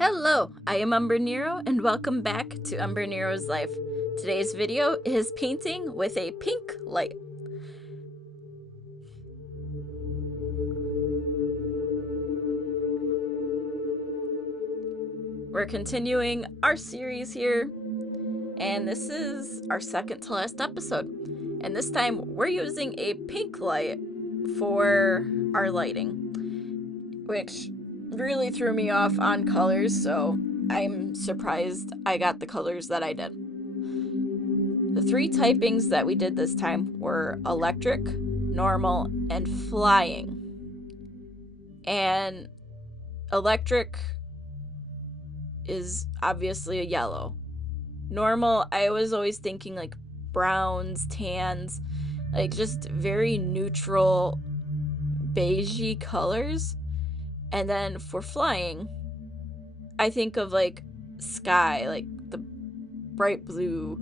Hello, I am Umbrenero and welcome back to Umbrenero's Life. Today's video is painting with a pink light. We're continuing our series here, and this is our second to last episode. And this time we're using a pink light for our lighting, which really threw me off on colors, so I'm surprised I got the colors that I did. The three typings that we did this time were electric, normal, and flying. And electric is obviously a yellow. Normal, I was always thinking like browns, tans, like just very neutral, beigey colors. And then for flying, I think of like sky, like the bright blue,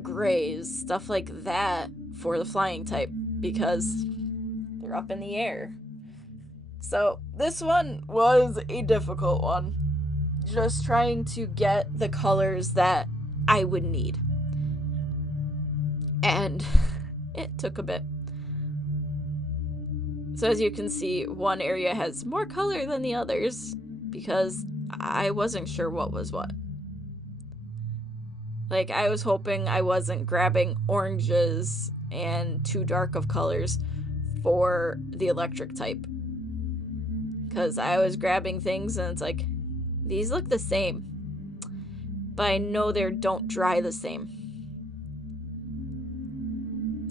grays, stuff like that for the flying type because they're up in the air. So this one was a difficult one. Just trying to get the colors that I would need. And it took a bit. So as you can see, one area has more color than the others because I wasn't sure what was what. Like, I was hoping I wasn't grabbing oranges and too dark of colors for the electric type. Because I was grabbing things and it's like, these look the same. But I know they don't dry the same.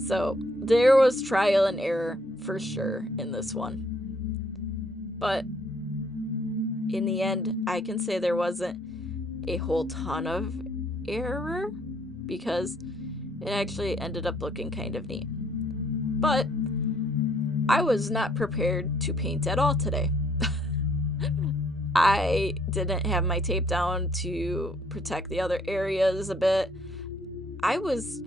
So, there was trial and error for sure in this one. But in the end, I can say there wasn't a whole ton of error because it actually ended up looking kind of neat. But I was not prepared to paint at all today. I didn't have my tape down to protect the other areas a bit. I was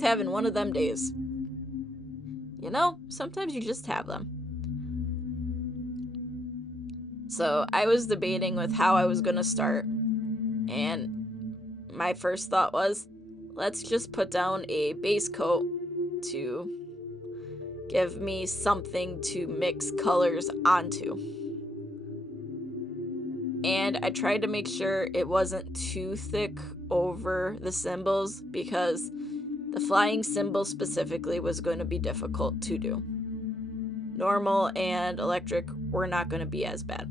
having one of them days. You know, sometimes you just have them. So I was debating with how I was gonna start. And my first thought was, let's just put down a base coat to give me something to mix colors onto. And I tried to make sure it wasn't too thick over the symbols because the flying symbol specifically was going to be difficult to do. Normal and electric were not going to be as bad.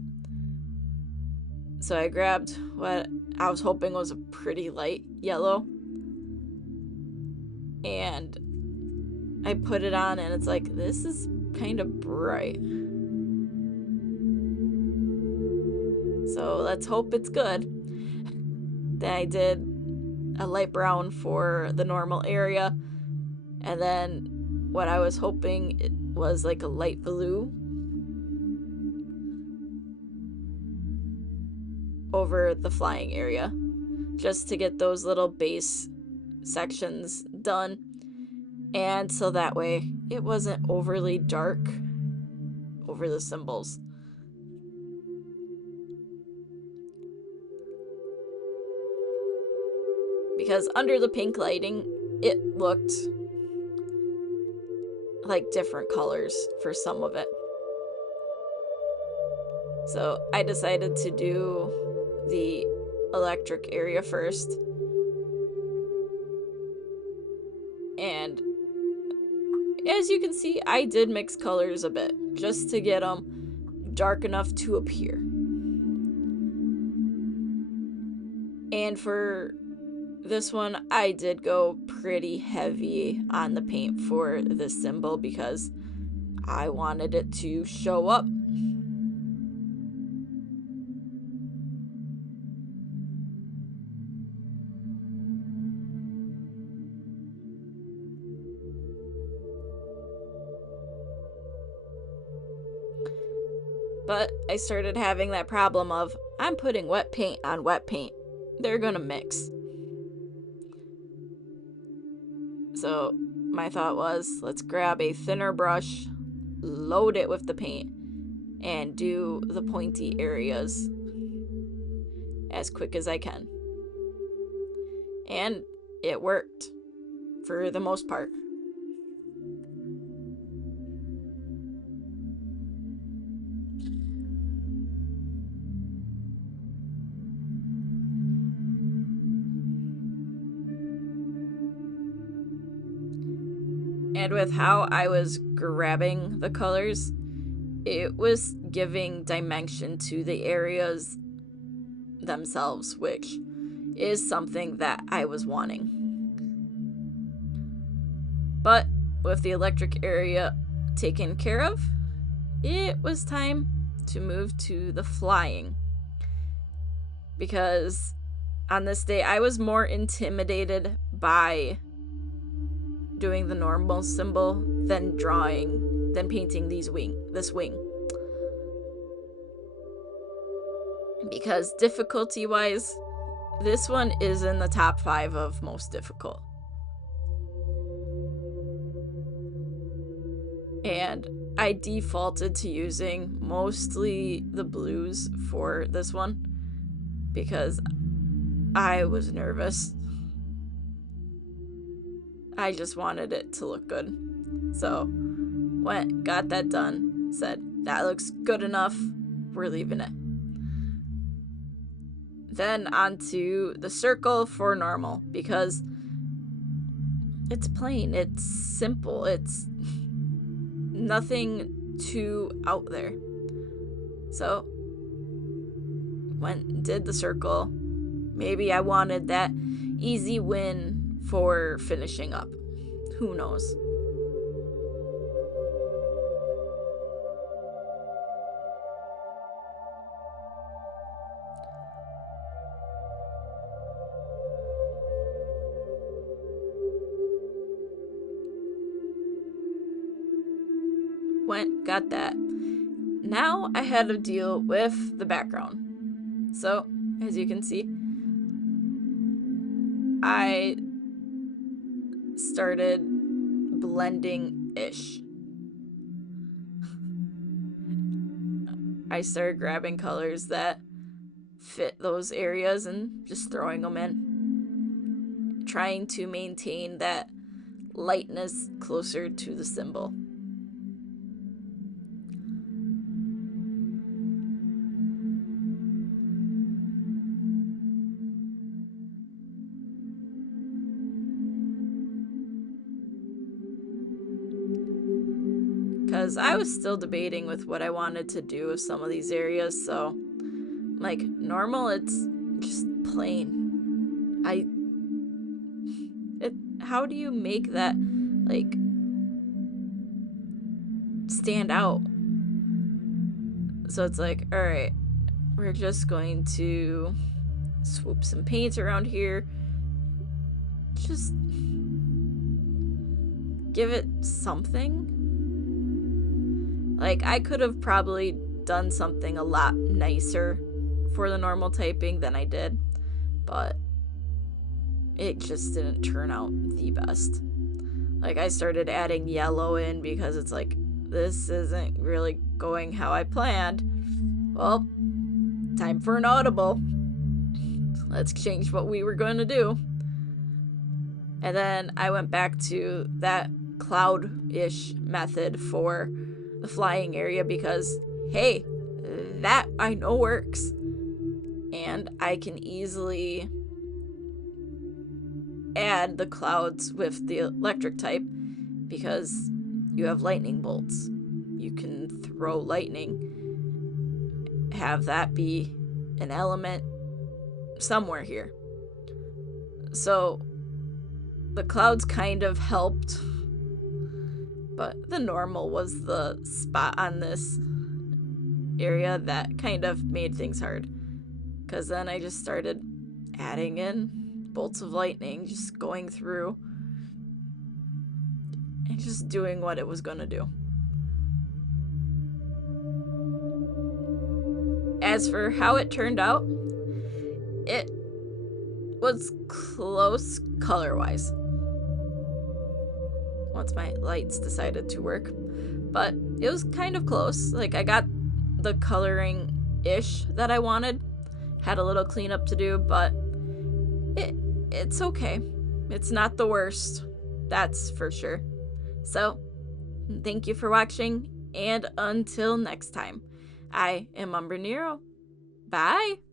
So I grabbed what I was hoping was a pretty light yellow. And I put it on and it's like, this is kind of bright. So let's hope it's good. Then I did a light brown for the normal area. And then what I was hoping was like a light blue over the flying area, just to get those little base sections done, and so that way it wasn't overly dark over the symbols. Because under the pink lighting, it looked like different colors for some of it. So I decided to do the electric area first. And as you can see, I did mix colors a bit just to get them dark enough to appear. And for this one, I did go pretty heavy on the paint for this symbol because I wanted it to show up. But I started having that problem of, I'm putting wet paint on wet paint. They're gonna mix. So my thought was, let's grab a thinner brush, load it with the paint, and do the pointy areas as quick as I can. And it worked for the most part. And with how I was grabbing the colors, it was giving dimension to the areas themselves, which is something that I was wanting. But with the electric area taken care of, it was time to move to the flying. Because on this day, I was more intimidated by doing the normal symbol than painting this wing. Because difficulty-wise, this one is in the top 5 of most difficult. And I defaulted to using mostly the blues for this one because I was nervous. I just wanted it to look good. So, got that done, said, that looks good enough, we're leaving it. Then onto the circle for normal, because it's plain, it's simple, it's nothing too out there. So, did the circle. Maybe I wanted that easy win for finishing up. Who knows? Got that. Now I had to deal with the background. So, as you can see, I started blending-ish. I started grabbing colors that fit those areas and just throwing them in. Trying to maintain that lightness closer to the symbol. Because I was still debating with what I wanted to do with some of these areas, so like normal, it's just plain. How do you make that like stand out? So it's like, all right, we're just going to swoop some paint around here, just give it something. Like, I could have probably done something a lot nicer for the normal typing than I did, but it just didn't turn out the best. Like, I started adding yellow in because it's like, this isn't really going how I planned. Well, time for an audible. Let's change what we were going to do. And then I went back to that cloud-ish method for the flying area because, hey, that I know works. And I can easily add the clouds with the electric type because you have lightning bolts. You can throw lightning, have that be an element somewhere here. So the clouds kind of helped, but the normal was the spot on this area that kind of made things hard. Because then I just started adding in bolts of lightning, just going through and just doing what it was going to do. As for how it turned out, it was close color-wise. Once my lights decided to work. But it was kind of close. Like, I got the coloring-ish that I wanted. Had a little cleanup to do, but it's okay. It's not the worst. That's for sure. So, thank you for watching, and until next time, I am Umbrenero. Bye!